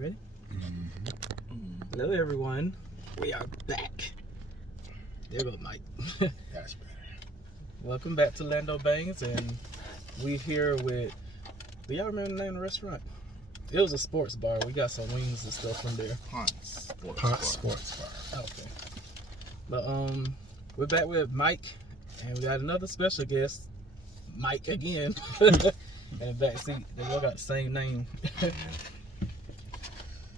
Ready? Hello, everyone. We are back. There goes Mike. That's better. Welcome back to Lando Bangs, and we here with. Do y'all remember the name of the restaurant? It was a sports bar. We got some wings and stuff from there. Punt Sports Bar. Okay. But we're back with Mike, and we got another special guest, Mike again, in the back seat. They all got the same name.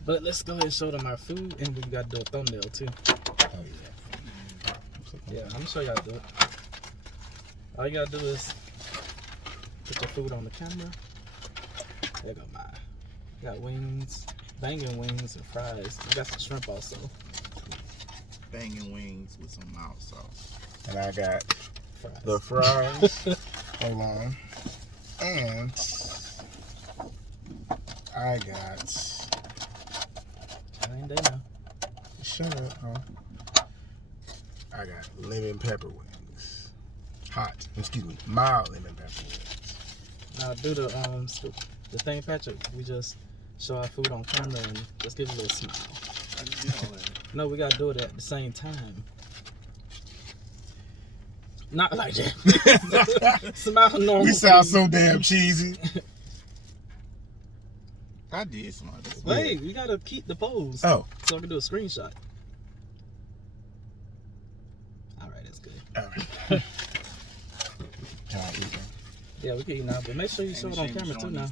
But let's go ahead and show them our food, and we got to do a thumbnail too. Oh Yeah, I'm gonna show you how to do it. All you gotta do is put your food on the camera. There go mine. Got wings, banging wings and fries. We got some shrimp also. Banging wings with some mild sauce. And I got Fries. the fries. Hold on. And I got. I ain't there now. Shut up, huh? I got lemon pepper wings. Hot. Excuse me. Mild lemon pepper wings. Now do the thing, Patrick. We just show our food on camera and just give a little smile. No, we gotta do it at the same time. Not like that. Smile normal. We sound so damn cheesy. I did smile. Wait, we gotta keep the pose. Oh. So we can do a screenshot. Alright, that's good. Alright. Yeah, we can eat now, but make sure you show it on camera too now.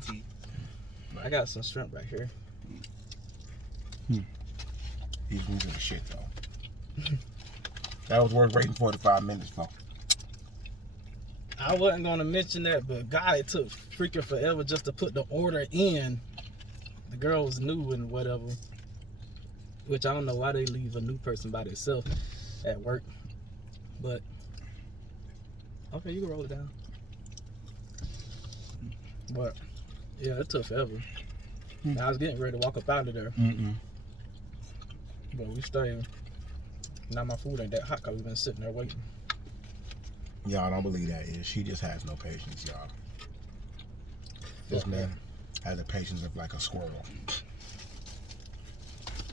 I got some shrimp right here. These wings are the shit though. That was worth waiting 45 minutes for. I wasn't gonna mention that, but God, it took freaking forever just to put the order in. The girl was new and whatever, which I don't know why they leave a new person by themselves at work. But okay, you can roll it down. But yeah, it took forever. I was getting ready to walk up out of there, but we stayed. Now my food ain't that hot because we've been sitting there waiting. Y'all don't believe that is. She just has no patience, y'all. This man has the patience of like a squirrel.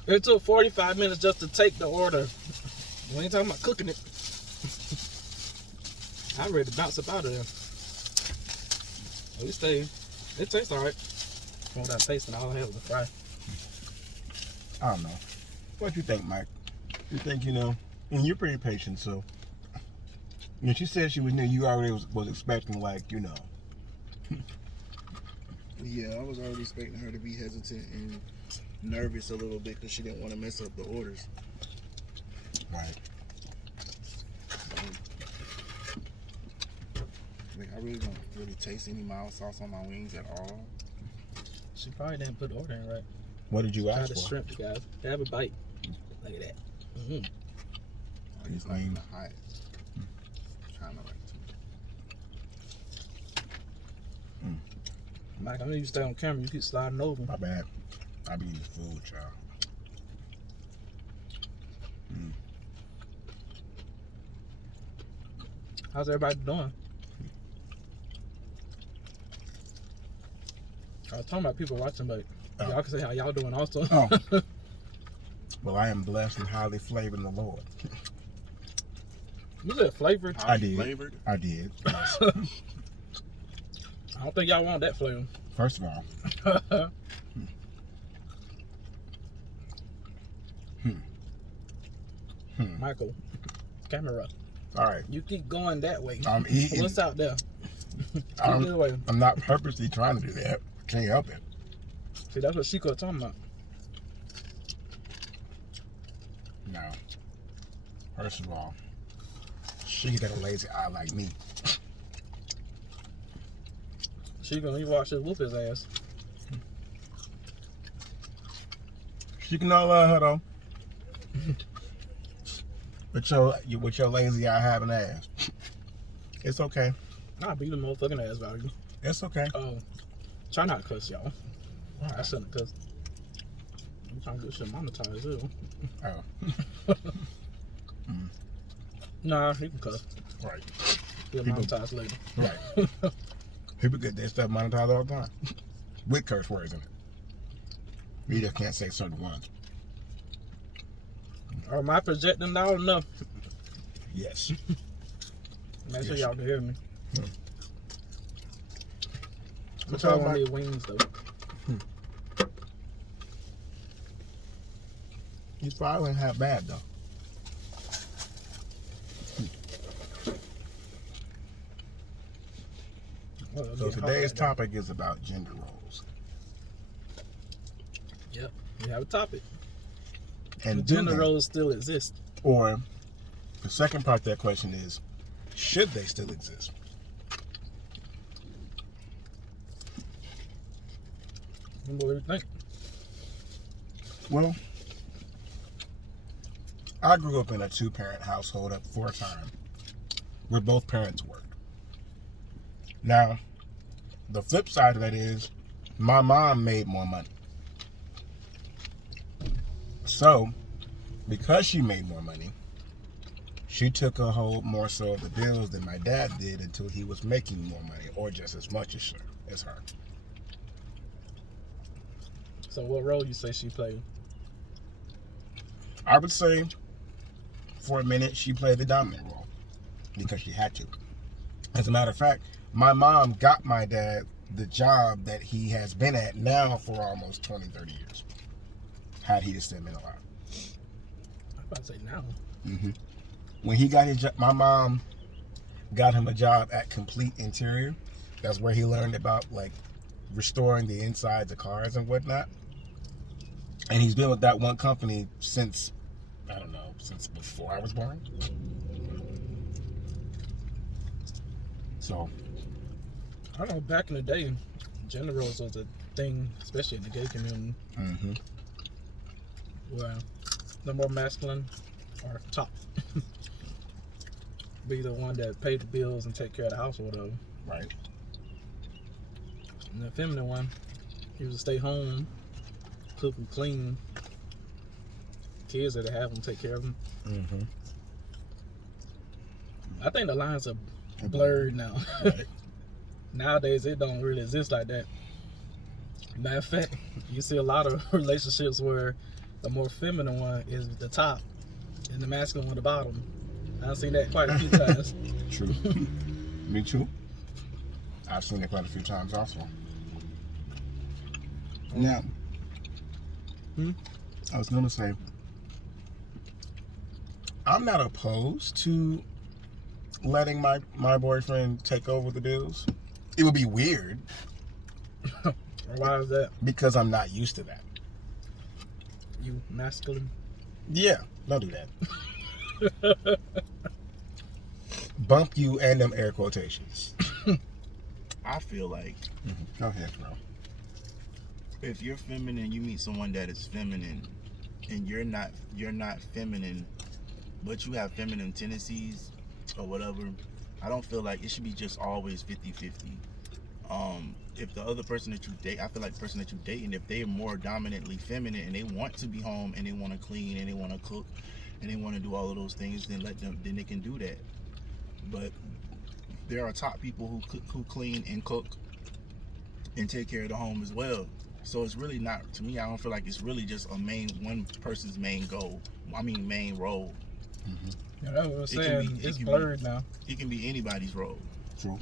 It took 45 minutes just to take the order. We ain't talking about cooking it. I'm ready to bounce up out of there. We stayed. It tastes alright. Without tasting, all I had was a fry. I don't know. What you think, Mike? You think, and you're pretty patient, so. When she said she was new, you already was expecting, Yeah, I was already expecting her to be hesitant and nervous a little bit because she didn't want to mess up the orders. Right. I really don't really taste any mild sauce on my wings at all. She probably didn't put the order in right. What did you Try ask the for? shrimp, you guys. Have a bite. Look at that. It's not even hot. Trying to Mike, I know you stay on camera. You keep sliding over. My bad. I be eating food, y'all. How's everybody doing? I was talking about people watching, but y'all can say how y'all doing also. Oh. Well, I am blessed and highly flavored in the Lord. You said flavored? I did. Flavored? I did. Yes. I don't think y'all want that flavor. First of all. Michael, camera. All right. You keep going that way. I'm eating. What's out there? Keep it away. I'm not purposely trying to do that. Can't help it. See, that's what Chico talking about. No. First of all, she got a lazy eye like me. Chico, when you watch this, whoop his ass. She can all her though. With your lazy eye having ass. It's okay. I'll beat the motherfucking ass value. It's okay. Try not to cuss, y'all. All I right. shouldn't have cussed. I'm trying to get shit monetized, too. Oh. Nah, you can cuss. Right. Get People- monetized later. Right. People get their stuff monetized all the time. With curse words in it. You just can't say certain ones. Or am I projecting loud enough? Yes. Make sure Yes. y'all can hear me. Hmm. What y'all want these wings though? These fries ain't half bad though. Well, So get hot today's like that. topic is about gender roles. Yep, we have a topic. And Do do gender they? roles still exist? Or the second part of that question is, should they still exist? What do you think? Well, I grew up in a two-parent household for a time where both parents worked. Now, the flip side of that is my mom made more money. So, because she made more money, she took a hold more so of the bills than my dad did until he was making more money, or just as much as her. So what role you say she played? I would say, for a minute, she played the dominant role because she had to. As a matter of fact, my mom got my dad the job that he has been at now for almost 20, 30 years. Had he just been alive. I'm about to say now. Mm-hmm. When he got his job, my mom got him a job at Complete Interior. That's where he learned about like restoring the insides of cars and whatnot. And he's been with that one company since, I don't know, since before I was born. So, I don't know, back in the day, gender roles was a thing, especially in the gay community, mm-hmm. where the more masculine or top be the one that paid the bills and take care of the house or whatever. Right. And the feminine one, he was to stay home, cook and clean. Kids that have them, take care of them. Mm-hmm. I think the lines are blurred now. Right. Nowadays, it don't really exist like that. Matter of fact, you see a lot of relationships where the more feminine one is the top and the masculine one the bottom. I've seen that quite a few times. True. Me too. I've seen it quite a few times also. Now, I was going to say, I'm not opposed to letting my boyfriend take over the bills. It would be weird Why is that? because I'm not used to that. You masculine? Yeah, don't do that. Bump you and them air quotations. I feel like Go ahead, bro. if you're feminine, you meet someone that is feminine, and you're not feminine, but you have feminine tendencies or whatever. I don't feel like it should be just always 50-50. If the other person that you date, I feel like the person that you dating, if they are more dominantly feminine and they want to be home and they want to clean and they want to cook and they want to do all of those things, then then they can do that. But there are top people who clean and cook and take care of the home as well. So it's really not, to me, I don't feel like it's really just one person's main goal. I mean, main role. Mm-hmm. Yeah, that's what I'm It saying. It's blurred now. It can be anybody's role. True.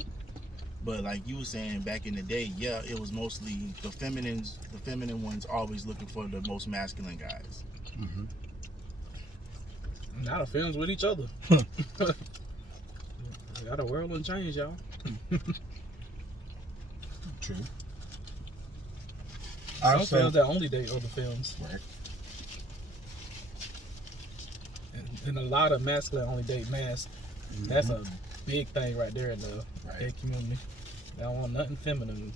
But like you were saying back in the day, yeah, it was mostly the feminine ones always looking for the most masculine guys. Mm-hmm. Now the films with each other. Got a world and change, y'all. True. Some I've said, films that only date other films. right. And a lot of masculine only date mask. Mm-hmm. That's a big thing right there in the Right. gay community. They don't want nothing feminine.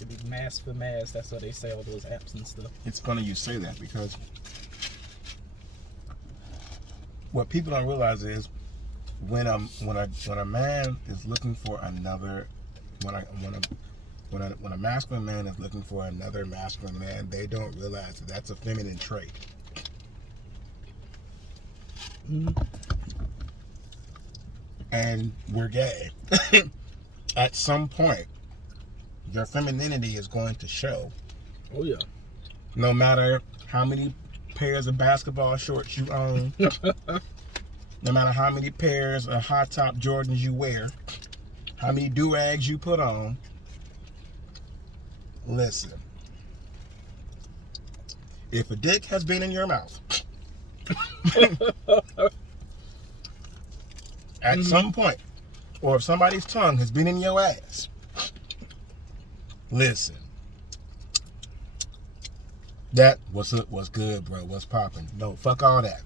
It be mask for mask. That's what they say all those apps and stuff. It's funny you say that because what people don't realize is when a man is looking for another, when a masculine man is looking for another masculine man, they don't realize that that's a feminine trait. Mm-hmm. And we're gay. At some point, your femininity is going to show. Oh yeah. No matter how many pairs of basketball shorts you own, no matter how many pairs of high top Jordans you wear, how many do-rags you put on, listen. If a dick has been in your mouth at some point, or if somebody's tongue has been in your ass, listen. That what's up, what's good, bro, what's popping? No, fuck all that.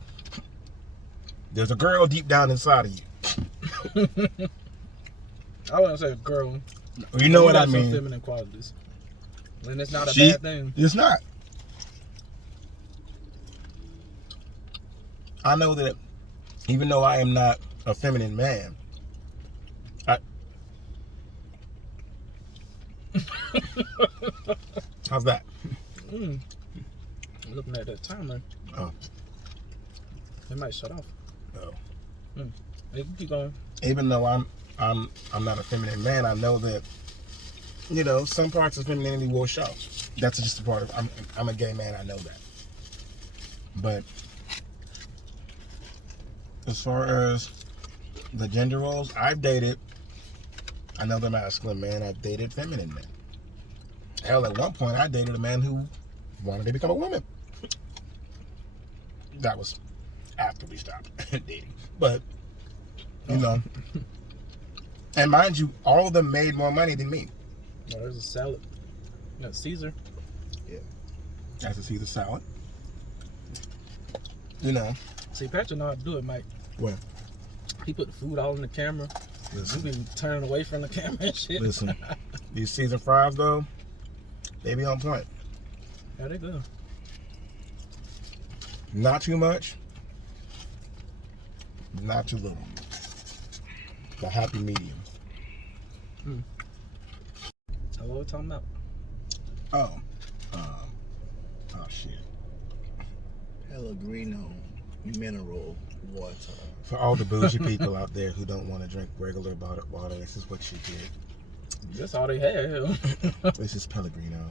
There's a girl deep down inside of you. I wouldn't say girl. You know what I Some mean. feminine qualities. And it's not a She- bad thing. It's not. I know that even though I am not a feminine man, how's that? Looking at that timer. Oh. It might shut off. Oh. Hey, keep going. Even though I'm not a feminine man, I know that, you know, some parts of femininity will show. That's just a part of I'm a gay man, I know that. But as far as the gender roles, I've dated another masculine man, I've dated feminine men. Hell, at one point I dated a man who wanted to become a woman. That was after we stopped dating. But, you know, and mind you, all of them made more money than me. Oh, there's a salad. You got Caesar. That's a Caesar salad. You know. See, Patrick know how to do it, Mike. What? He put the food all in the camera. Listen. You been turning away from the camera and shit. Listen. These season fries, though, they be on point. Yeah, they good. Not too much. Not too little. The happy medium. So what we talking about? Oh. Oh, shit. Pellegrino mineral water. For all the bougie people out there who don't want to drink regular bottled water, this is what you get. That's all they had. This is Pellegrino.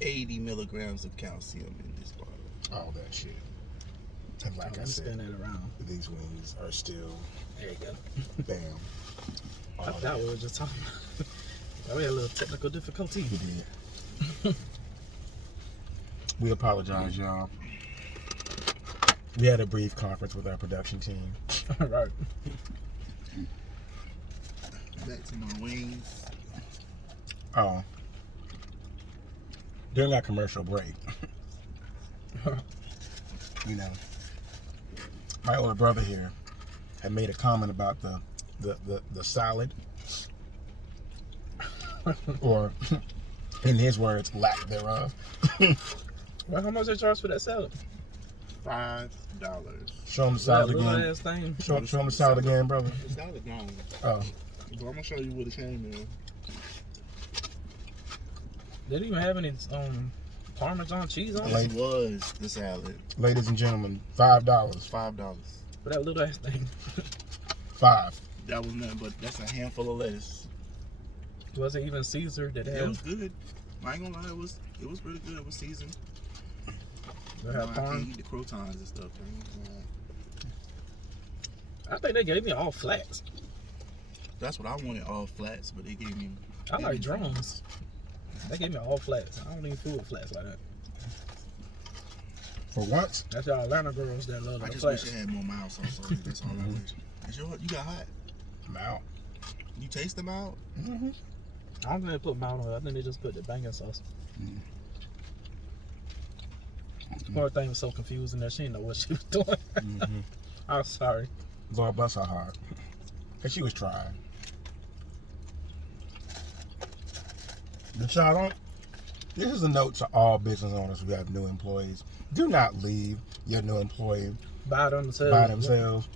80 milligrams of calcium in this bottle. All that shit. And like I Spin said, that around. these wings are still, There you go. bam. I thought we were just talking. We had a little technical difficulty. We did. We apologize, y'all. We had a brief conference with our production team. Right. Back to my wings. Oh. During our commercial break, you know, my older brother here had made a comment about the salad, or in his words, lack thereof. Well, how much they charge for that salad? $5. Show him the salad That little again. ass thing. Show him the salad again, brother. The salad gone. Oh, But I'm gonna show you what it came in. They didn't even have any Parmesan cheese on it. Like- This was the salad. ladies and gentlemen, $5. $5. For that little ass thing. $5. That was nothing but that's a handful of lettuce. Was it even Caesar? Did it It was have, good. I ain't gonna lie, it was really good. It was seasoned. did it I have can't parm? eat the croutons and stuff. I think they gave me all flats. That's what I wanted, all flats, but they gave me. I like drums. They gave me all flats. I don't even fool with flats like that. For once, That's y'all Atlanta girls that love I the just flats. wish it had more mild sauce on it. That's all I wish. You got hot. I'm out. You taste them out? Mm-hmm. I don't think they put mild on it. I think they just put the banging sauce. Poor thing was so confusing that she didn't know what she was doing. Mm-hmm. I'm sorry. Lord bless her heart. And she was trying. But y'all don't. This is a note to all business owners who have new employees. Do not leave your new employee By themselves. by themselves.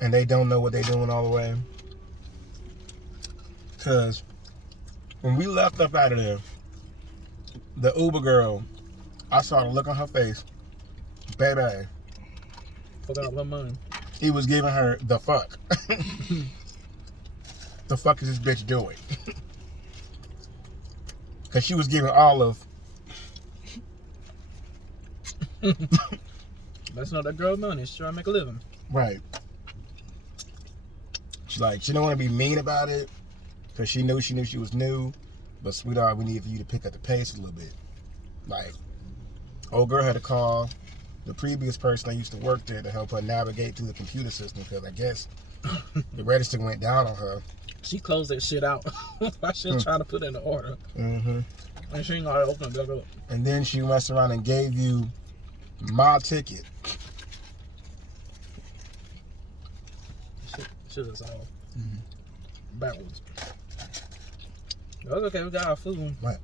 And they don't know what they're doing all the way. Because when we left up out of there, the Uber girl, I saw the look on her face. Baby, Forgot her money. he was giving her the fuck. The fuck is this bitch doing? Because she was giving Olive Let's know that girl money. She's trying to make a living. Right. She's like, she don't want to be mean about it because she knew she was new. But sweetheart, we need for you to pick up the pace a little bit. Like, old girl had to call the previous person that used to work there to help her navigate through the computer system because I guess the register went down on her. She closed that shit out while she was trying to put in the order. Mm-hmm. And she ain't gonna open it back up. And then she messed around and gave you my ticket. Shit is all backwards. But it's okay, we got our food. Right.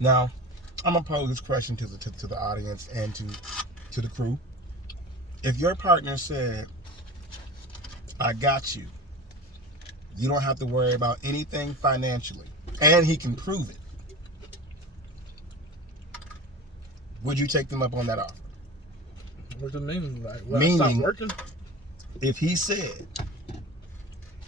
Now, I'm gonna pose this question to the audience and to the crew. If your partner said, "I got you," you don't have to worry about anything financially, and he can prove it, would you take them up on that offer? What do you mean? Like, what, Meaning, stop working? If he said,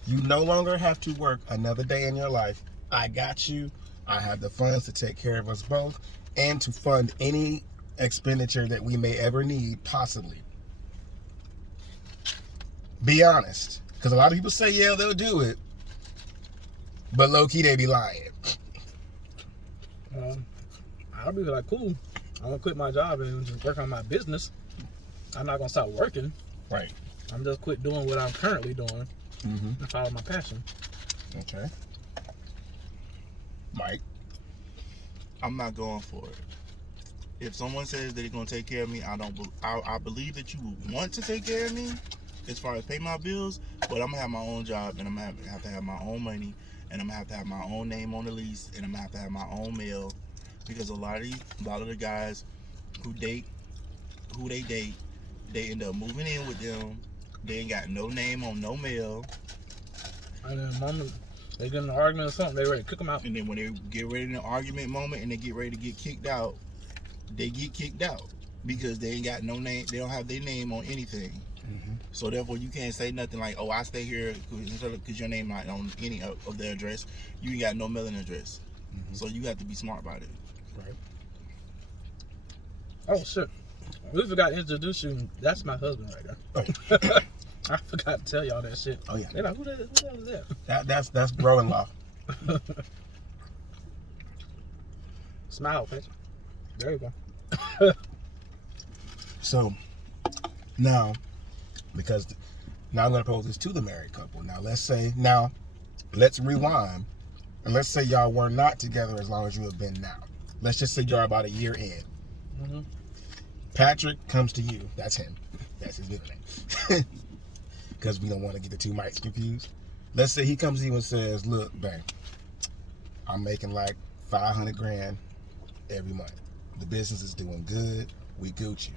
"You no longer have to work another day in your life. I got you. I have the funds to take care of us both and to fund any expenditure that we may ever need, possibly." Be honest. Because a lot of people say, yeah, they'll do it. But low-key, they be lying. I'll be like, cool. I'm going to quit my job and just work on my business. I'm not going to stop working. Right. I'm just quit doing what I'm currently doing and follow my passion. Okay. Mike? I'm not going for it. If someone says that they're gonna take care of me, I believe that you want to take care of me as far as pay my bills, but I'm gonna have my own job and I'm gonna have to have my own money and I'm gonna have to have my own name on the lease and I'm gonna have to have my own mail because a lot of the guys who they date, they end up moving in with them. They ain't got no name on no mail. And then moment they get in an argument or something, they ready to kick them out. And then when they get ready in an argument moment and they get ready to get kicked out, they get kicked out because they ain't got no name. They don't have their name on anything. So therefore, you can't say nothing like, "Oh, I stay here because your name not on any of the address." You ain't got no mailing address. So you have to be smart about it. Right. Oh shit! We forgot to introduce you. That's my husband right there. Oh. I forgot to tell y'all that shit. Oh yeah. They're like, who the hell is that? That's bro-in-law. Smile, bitch. There you go. So now, because now I'm going to pose this to the married couple. Now let's rewind, and let's say y'all were not together as long as you have been now. Let's just say you're about a year in. Patrick comes to you. That's him. That's his middle name. Because we don't want to get the two mics confused. Let's say he comes to you and says, "Look, babe, I'm making like $500,000 every month. The business is doing good. We Gucci.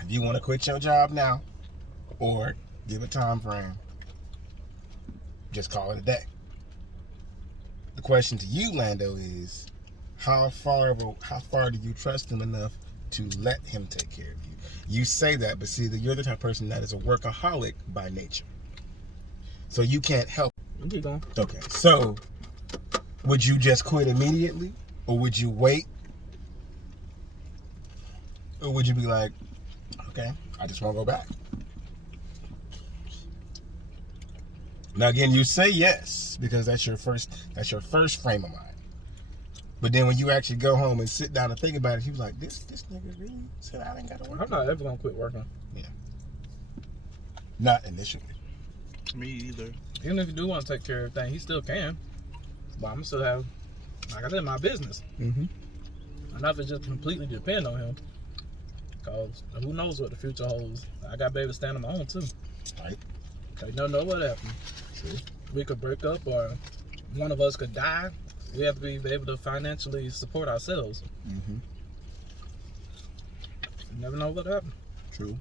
If you want to quit your job now, or give a time frame, just call it a day." The question to you, Lando, is how far do you trust him enough to let him take care of you? You say that, but see, that you're the type of person that is a workaholic by nature. So you can't help. Keep going. Okay, so would you just quit immediately? Or would you wait? Or would you be like, okay, I just want to go back? Now again, you say yes, because that's your first frame of mind. But then when you actually go home and sit down and think about it, you're like, this nigga really said I ain't got to work? I'm not ever gonna quit working. Yeah. Not initially. Me either. Even if you do want to take care of everything, he still can. But I'm gonna still have, like I said, my business. Enough to just completely depend on him. Cause who knows what the future holds. I got to be able to stand on my own too. Right. Cause you don't know what happened. True. We could break up or one of us could die. We have to be able to financially support ourselves. You never know what happened. True.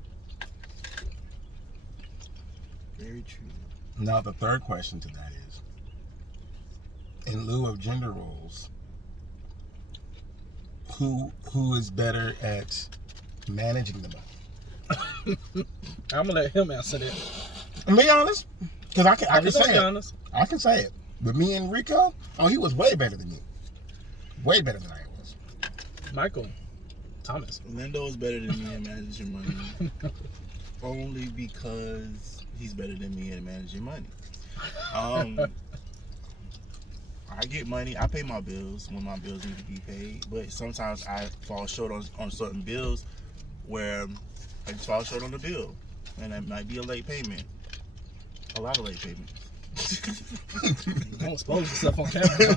Very true. Now the third question to that is, in lieu of gender roles, who is better at managing the money? I'm gonna let him answer that. I'm be honest, because I can say it. Honest. I can say it. But me and Rico, he was way better than me. Way better than I was. Michael Thomas. Lando is better than me at managing money. Only because he's better than me at managing money. I get money. I pay my bills when my bills need to be paid. But sometimes I fall short on certain bills where I just fall short on the bill. And that might be a late payment. A lot of late payments. Don't expose yourself on camera.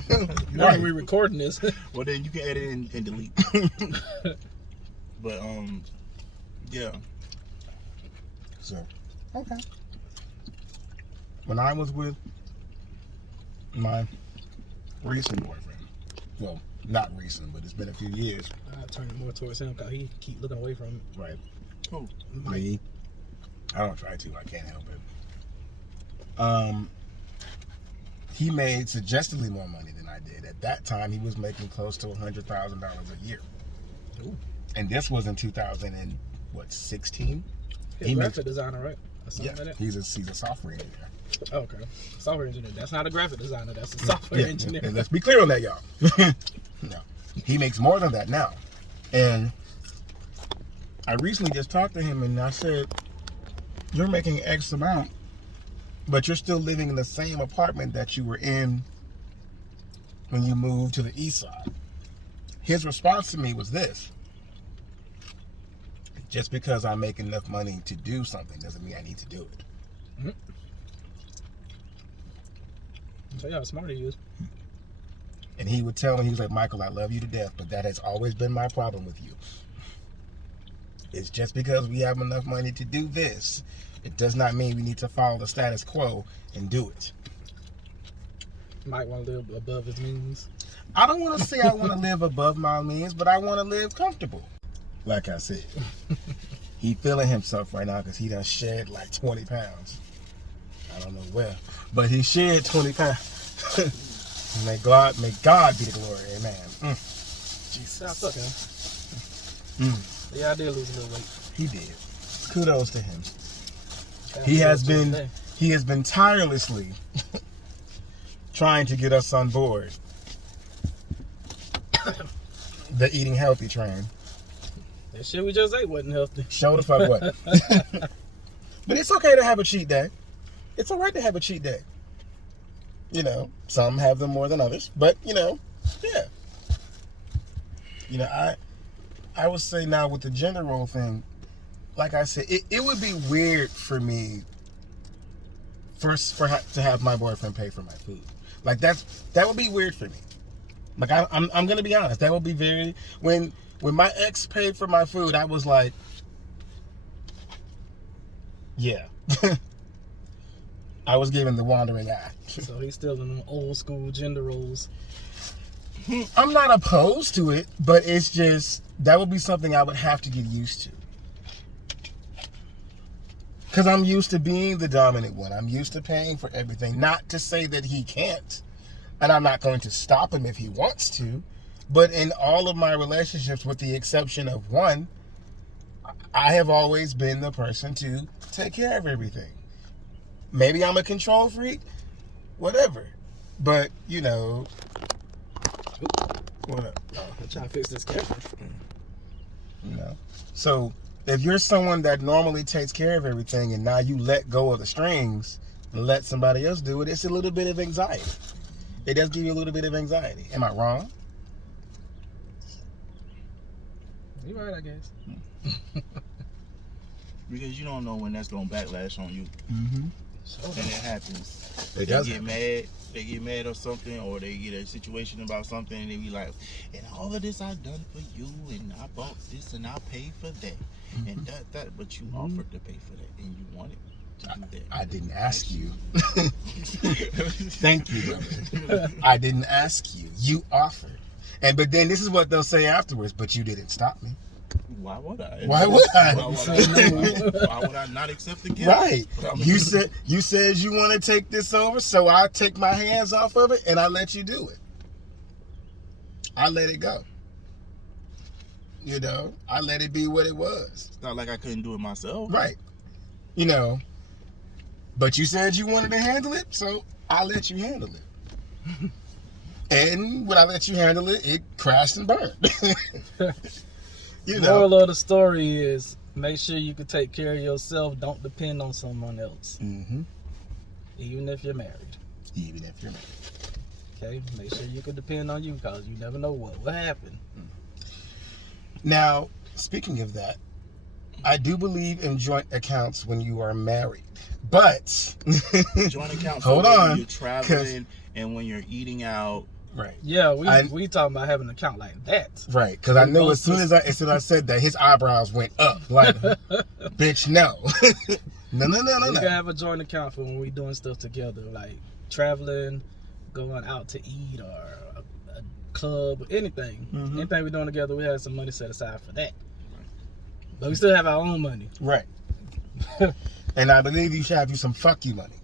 Now Right. we're recording this. Well, then you can edit and delete. But, yeah. So, okay. When I was with my recent boyfriend, well, not recent, but it's been a few years, I turn it more towards him because he keep looking away from it. right? Who? Me. I don't try to. I can't help it. He made suggestively more money than I did. At that time, he was making close to $100,000 a year. Ooh. And this was in 2016. He's a graphic designer, right? Or something Yeah, like that? he's a software engineer. Oh, okay. Software engineer. That's not a graphic designer. That's a software engineer. And let's be clear on that, y'all. No, he makes more than that now. And I recently just talked to him and I said, you're making X amount, but you're still living in the same apartment that you were in when you moved to the east side. His response to me was this: just because I make enough money to do something doesn't mean I need to do it. Mm-hmm. So, yeah, how smart he is. And he would tell me, he was like, Michael, I love you to death, but that has always been my problem with you. It's just because we have enough money to do this, it does not mean we need to follow the status quo and do it. Might want to live above his means. I don't want to say I want to live above my means, but I want to live comfortable. Like I said, he feeling himself right now because he done shed like 20 pounds. I don't know where, but he shed 20 pounds. May God be the glory. Amen. Jesus. Yeah, fuck him. Yeah, I did lose a little weight. He did. Kudos to him. He has been tirelessly trying to get us on board the eating healthy train. That shit we just ate wasn't healthy. Show the fuck what. But it's okay to have a cheat day. It's all right to have a cheat day. You know, some have them more than others, but yeah. I would say now with the gender role thing, like I said, it would be weird for me to have my boyfriend pay for my food. Like that would be weird for me. Like I'm gonna be honest, that would be very when my ex paid for my food, I was like, yeah. I was given the wandering eye. So he's still in them old school gender roles. I'm not opposed to it, but it's just, that would be something I would have to get used to. Because I'm used to being the dominant one. I'm used to paying for everything. Not to say that he can't. And I'm not going to stop him if he wants to. But in all of my relationships, with the exception of one, I have always been the person to take care of everything. Maybe I'm a control freak, whatever. But, what up? I'm trying to fix this camera. So if you're someone that normally takes care of everything and now you let go of the strings and let somebody else do it, it's a little bit of anxiety. It does give you a little bit of anxiety. Am I wrong? You're right, I guess. Because you don't know when that's going to backlash on you. Mm-hmm. And it happens. It does. They get mad or something, or they get a situation about something, and they be like, and all of this I've done for you, and I bought this, and I paid for that, and that, but you offered to pay for that, and you wanted to do that. I didn't ask you. Thank you, brother. I didn't ask you. You offered. But then this is what they'll say afterwards, but you didn't stop me. Why would I? Why would I? Why would I not accept the gift? Right. You said you want to take this over, so I take my hands off of it and I let you do it. I let it go. I let it be what it was. It's not like I couldn't do it myself. Right. But you said you wanted to handle it, so I let you handle it. And when I let you handle it, it crashed and burned. You know. Moral of the story is make sure you can take care of yourself. Don't depend on someone else. Mm-hmm. Even if you're married. Even if you're married. Okay? Make sure you can depend on you because you never know what will happen. Now, speaking of that, I do believe in joint accounts when you are married. But Joint accounts. Hold when on, you're traveling and when you're eating out. right. Yeah, we talking about having an account like that. Right, because I knew as soon as I said that, his eyebrows went up. Like, bitch, no. No. We can have a joint account for when we doing stuff together, like traveling, going out to eat, or a club, anything. Mhm. Anything we're doing together, we have some money set aside for that. But we still have our own money. Right. And I believe you should have you some fuck you money.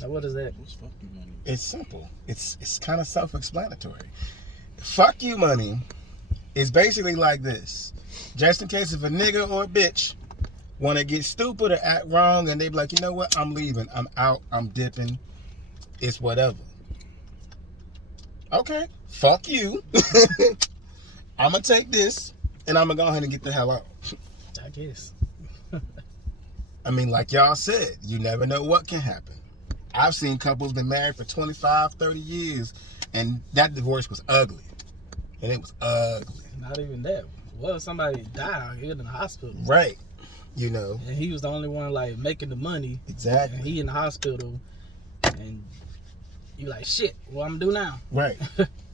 Now, what is that? What's fuck you money? It's simple. It's kind of self-explanatory. Fuck you money is basically like this. Just in case if a nigga or a bitch want to get stupid or act wrong and they be like, you know what, I'm leaving, I'm out, I'm dipping, it's whatever. Okay, fuck you. I'm going to take this and I'm going to go ahead and get the hell out. I guess. I mean, like y'all said, you never know what can happen. I've seen couples been married for 25, 30 years, and that divorce was ugly. And it was ugly. Not even that. What if somebody died here in the hospital? Right. You know. And he was the only one like making the money. Exactly. And he in the hospital, and you like, shit, what I'm gonna do now? Right.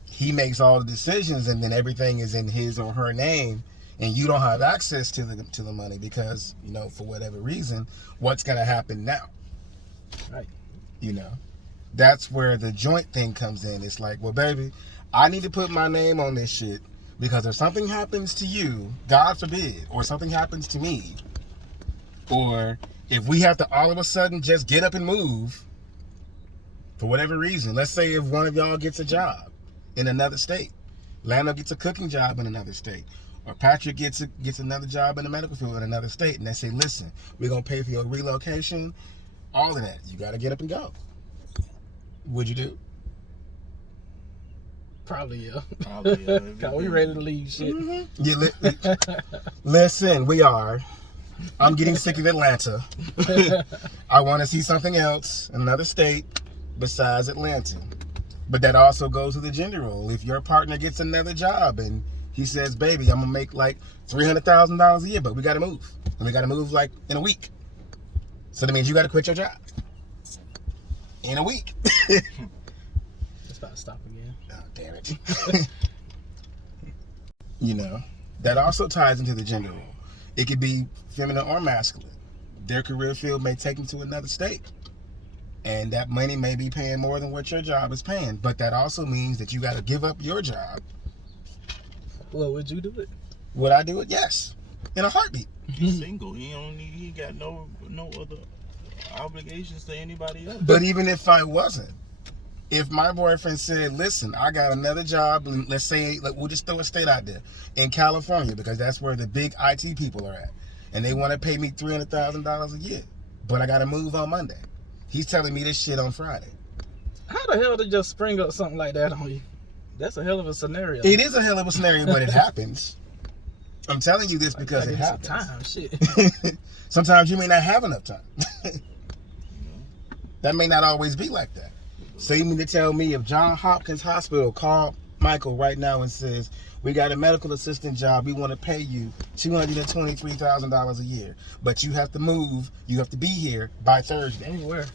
He makes all the decisions, and then everything is in his or her name, and you don't have access to the money because, you know, for whatever reason, what's gonna happen now? Right. You know, that's where the joint thing comes in. It's like, well, baby, I need to put my name on this shit because if something happens to you, God forbid, or something happens to me, or if we have to all of a sudden just get up and move for whatever reason, let's say if one of y'all gets a job in another state, Lando gets a cooking job in another state, or Patrick gets another job in the medical field in another state, and they say, listen, we're going to pay for your relocation, all of that. You got to get up and go. Would you do? Probably, yeah. Probably, yeah. Cause we ready to leave shit. Mm-hmm. Yeah, listen, we are. I'm getting sick of Atlanta. I want to see something else in another state besides Atlanta. But that also goes to the gender role. If your partner gets another job and he says, baby, I'm going to make like $300,000 a year, but we got to move. And we got to move like in a week. So that means you got to quit your job in a week. It's about to stop again. Oh, damn it. You know, that also ties into the gender role. It could be feminine or masculine. Their career field may take them to another state. And that money may be paying more than what your job is paying. But that also means that you got to give up your job. Well, would you do it? Would I do it? Yes. In a heartbeat. He's single. He got no other obligations to anybody else. But even if I wasn't, if my boyfriend said, listen, I got another job, and let's say, we'll just throw a state out there, in California, because that's where the big IT people are at, and they want to pay me $300,000 a year, but I got to move on Monday. He's telling me this shit on Friday. How the hell did just spring up something like that on you? That's a hell of a scenario. It is a hell of a scenario, but it happens. I'm telling you this because it happens. Time, shit. Sometimes you may not have enough time. That may not always be like that. So you mean to tell me if Johns Hopkins Hospital called Michael right now and says, we got a medical assistant job, we want to pay you $223,000 a year, but you have to move, you have to be here by Thursday. Anywhere.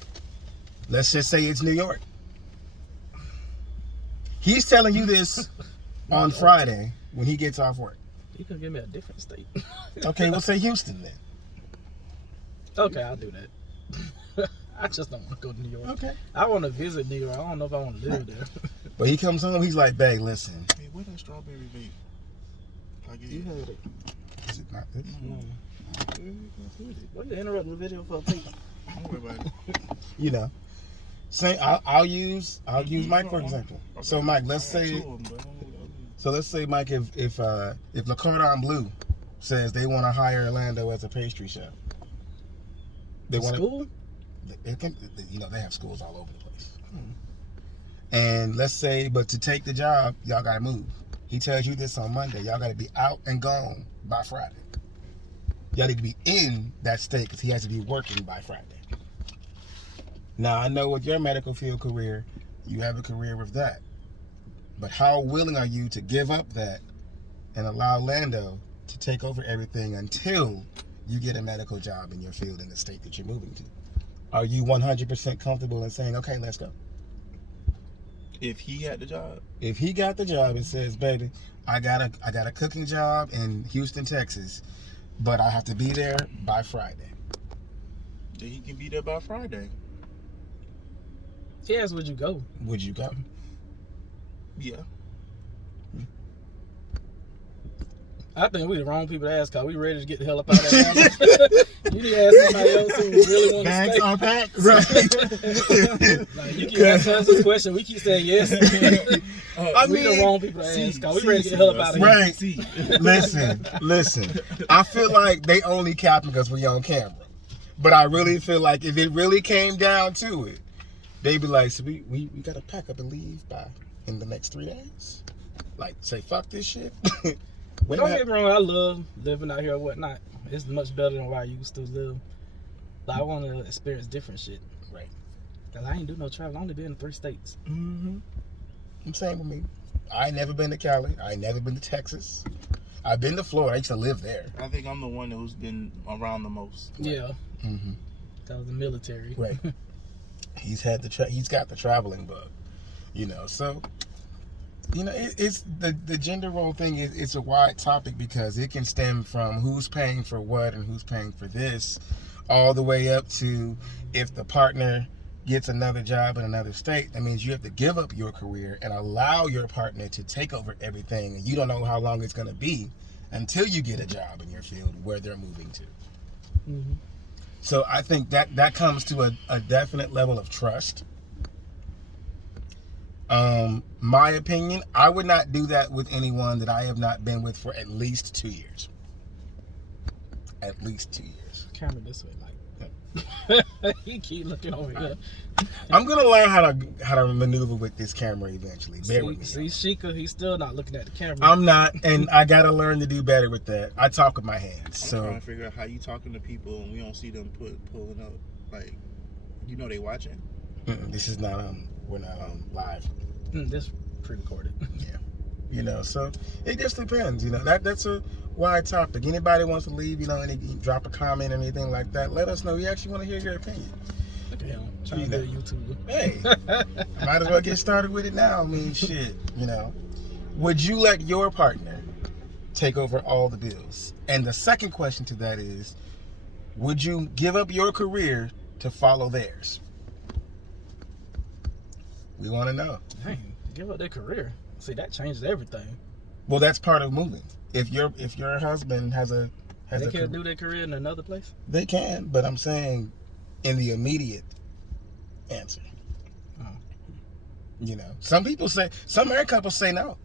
Let's just say it's New York. He's telling you this on Friday when he gets off work. You can give me a different state. Okay, we'll say Houston then. Okay, I'll do that. I just don't want to go to New York. Okay. I want to visit New York. I don't know if I want to live there. But he comes home, he's like, babe, listen. Hey, where that strawberry vape? I get You it. heard it. Is it not this? What you interrupting the video for, Pete? Don't worry about it. You know. Say I'll use Mike for example. So Mike, let's say Mike, if Le Cordon Bleu says they want to hire Orlando as a pastry chef, they want School? They have schools all over the place. And let's say, but to take the job, y'all gotta move. He tells you this on Monday. Y'all gotta be out and gone by Friday. Y'all need to be in that state because he has to be working by Friday. Now, I know with your medical field career, you have a career with that. But how willing are you to give up that and allow Lando to take over everything until you get a medical job in your field in the state that you're moving to? Are you 100% comfortable in saying, okay, let's go? If he had the job, If he got the job and says, baby, I got a cooking job in Houston, Texas, but I have to be there by Friday. then he can be there by Friday. He asked, would you go? Would you go? Yeah. I think we the wrong people to ask, cause we ready to get the hell up out of Atlanta. You need to ask somebody else who really want to Bags stay. are packed. Right. Like, you keep asking us this question, we keep saying yes. I We the mean, wrong people to ask, cause we ready to get the hell up out of here. Right. Listen. I feel like they only capping because we on camera. But I really feel like if it really came down to it, they'd be like, so we got to pack up and leave in the next 3 days? Like, say, fuck this shit? Don't get me wrong, I love living out here or whatnot. It's much better than where I used to live. But I want to experience different shit. Right. Cause I ain't do no travel. I only been in 3 states. Mm-hmm. I'm saying with me. I ain't never been to Cali. I ain't never been to Texas. I've been to Florida. I used to live there. I think I'm the one who's been around the most. Yeah. Mm-hmm. That was the military. Right. He's got the traveling bug, so it's the gender role thing it's a wide topic because it can stem from who's paying for what and who's paying for this all the way up to if the partner gets another job in another state, that means you have to give up your career and allow your partner to take over everything, and you don't know how long it's going to be until you get a job in your field where they're moving to. Mm-hmm. So I think that comes to a definite level of trust. My opinion, I would not do that with anyone that I have not been with for at least 2 years. At least 2 years. Camera this way, like. He keep looking over here. I'm gonna learn how to maneuver with this camera eventually. Bear with me. See, Sheikah, he's still not looking at the camera. I'm not, and I gotta learn to do better with that. I talk with my hands. I'm So trying to figure out how you talking to people and we don't see them pulling up. Like, they watching? this is not we're not live. This pre-recorded. Yeah. So it just depends. That's a wide topic. Anybody wants to leave, drop a comment or anything like that, let us know. We actually want to hear your opinion. Look at him trying to be a YouTuber. Hey, might as well get started with it now. I mean, shit. Would you let your partner take over all the bills? And the second question to that is, would you give up your career to follow theirs? We want to know. Dang, give up their career. See, that changes everything. Well, that's part of moving. If your husband has They can't do their career in another place? they can, but I'm saying in the immediate answer. Oh. Some married couples say no.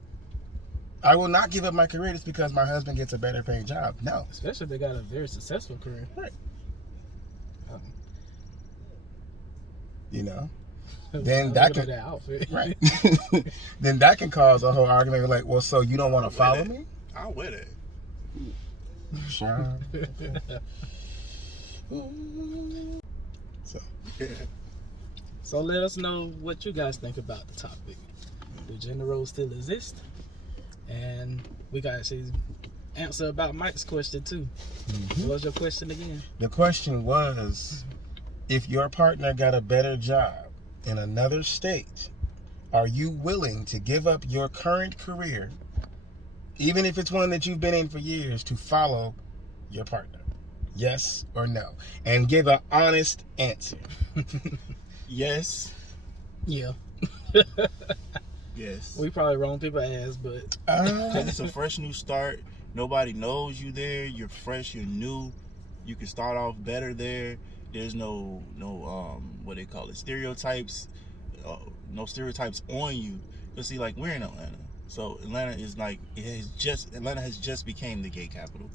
I will not give up my career just because my husband gets a better paying job. No. Especially if they got a very successful career. Right. Oh. Then that Look at can that outfit. right. Then that can cause a whole argument like, well, so you don't want to follow me? I'll wear that. Sure. So So let us know what you guys think about the topic. Do gender roles still exist? And we got to answer about Mike's question too. What was your question again? the question was, if your partner got a better job in another state, are you willing to give up your current career, even if it's one that you've been in for years, to follow your partner? Yes or no? And give an honest answer. Yes. Yeah. Yes. We probably wrong people to ask, but Because it's a fresh new start. Nobody knows you there. You're fresh. You're new. You can start off better there. There's no what they call it, stereotypes. No stereotypes on you. But see, like, we're in Atlanta, so Atlanta is like Atlanta has just became the gay capital.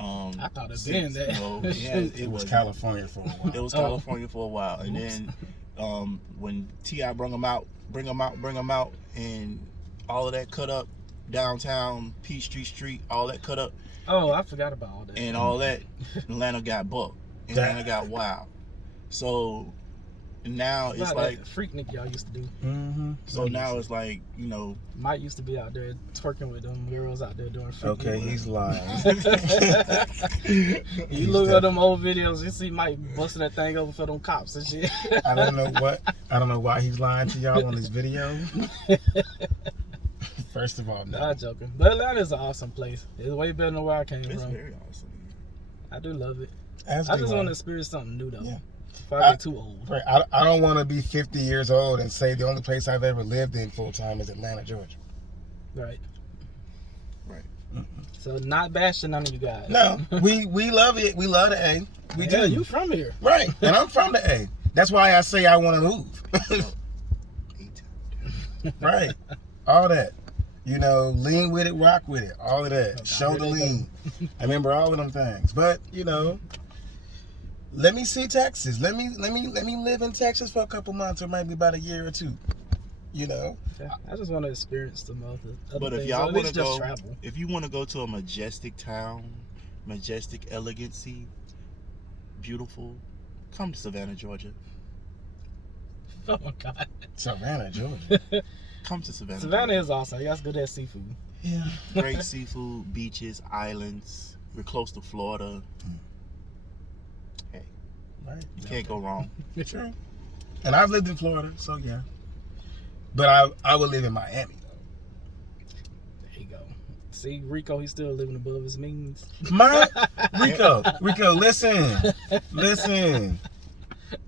I thought it'd been that. it was California for a while. It was California for a while, and then when T.I. brung them out bring them out, and all of that cut up downtown Peachtree Street, all that cut up, Oh, I forgot about all that. and all that. Atlanta got bucked. Atlanta got wild. So now it's like that Freaknik y'all used to do. Mm-hmm. so now it's like, you know, Mike used to be out there twerking with them girls out there doing Freaknik. Okay, he's lying. You look at them old videos, you see Mike busting that thing over for them cops and shit. I don't know why he's lying to y'all on this video. First of all, no. Nah, joking. But Atlanta's an awesome place. It's way better than where I came it's from. very awesome. I do love it. As I do just I. want to experience something new though. Yeah. Before I get too old. Right. I don't want to be 50 years old and say the only place I've ever lived in full time is Atlanta, Georgia. Right. Mm-mm. So not bashing none of you guys. No, we love it. We love the A. We Yeah, do. you from here. Right, and I'm from the A. That's why I say I want to move. Right, all that. You know, lean with it, rock with it, all of that. Okay, Show the here they lean. I remember all of them things. But you know, let me see Texas. Let me live in Texas for a couple months, or maybe about a year or two. You know. Yeah, I just want to experience some other But if things. y'all At want least to just go, travel. if you want to go to a majestic town, majestic elegancy, beautiful, come to Savannah, Georgia. Oh my God. Savannah, Georgia. Come to Savannah. Savannah is awesome. You guys good at seafood. Yeah. Great seafood, beaches, islands. We're close to Florida. Hey, Right. you can't go wrong. True. And I've lived in Florida, so yeah. But I would live in Miami though. There you go. See, Rico, he's still living above his means. Rico, listen.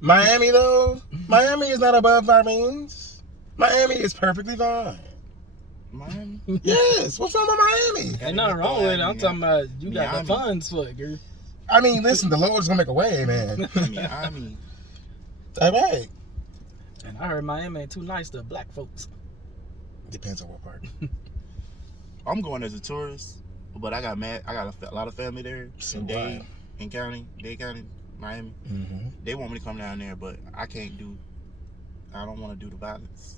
Miami though, Miami is not above our means. Miami is perfectly fine. Miami? Yes, what's wrong with Miami? Ain't nothing wrong with it. I'm talking about you got the funds for it, girl. I mean, listen, the Lord's gonna make a way, man. Miami. All right. And I heard Miami ain't too nice to black folks. Depends on what part. I'm going as a tourist, but I got a lot of family there So in why? Dade County, Miami. Mm-hmm. They want me to come down there, but I don't want to do the violence.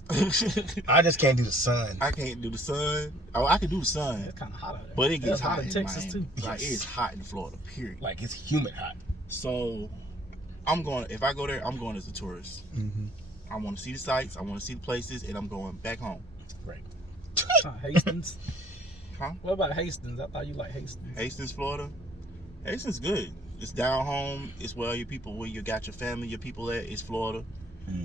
I just can't do the sun. I can't do the sun. Oh, I can do the sun, It's kind of hot out there. but it gets It's hot hot in Texas Miami. too. Like Yes. it's hot in Florida, period. Like it's humid hot. So if I go there, I'm going as a tourist. Mm-hmm. I want to see the sights, I want to see the places, and I'm going back home. Hastings. Huh? What about Hastings? I thought you like Hastings. Hastings, Florida. Hastings good. It's down home. It's where you got your family, your people at. It's Florida.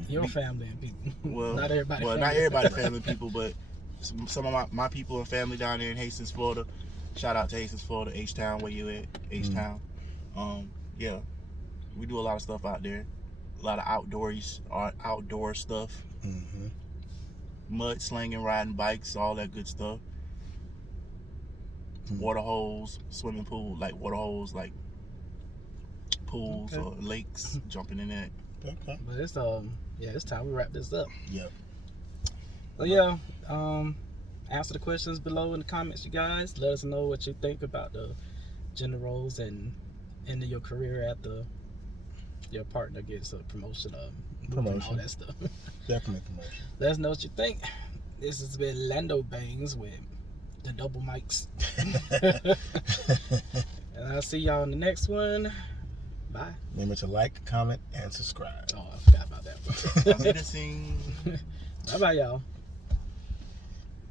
Your family and people. Well, not everybody. Well, family. not everybody family and people, but some of my people and family down there in Hastings, Florida. Shout out to Hastings, Florida, H-Town, where you at? H-Town. Yeah, we do a lot of stuff out there. A lot of outdoor stuff. Mm-hmm. Mud slinging, riding bikes, all that good stuff. Water holes, swimming pool, like water holes, like pools or lakes, jumping in that. Okay. But it's it's time we wrap this up. Yep. So yeah, answer the questions below in the comments, you guys. Let us know what you think about the gender roles and end of your career after your partner gets a promotion, all that stuff. Definitely promotion. Let us know what you think. This has been Lando Bangs with the double mics. And I'll see y'all in the next one. Bye. Remember to like, comment, and subscribe. Oh, I forgot about that. I'm gonna sing. Bye bye, y'all.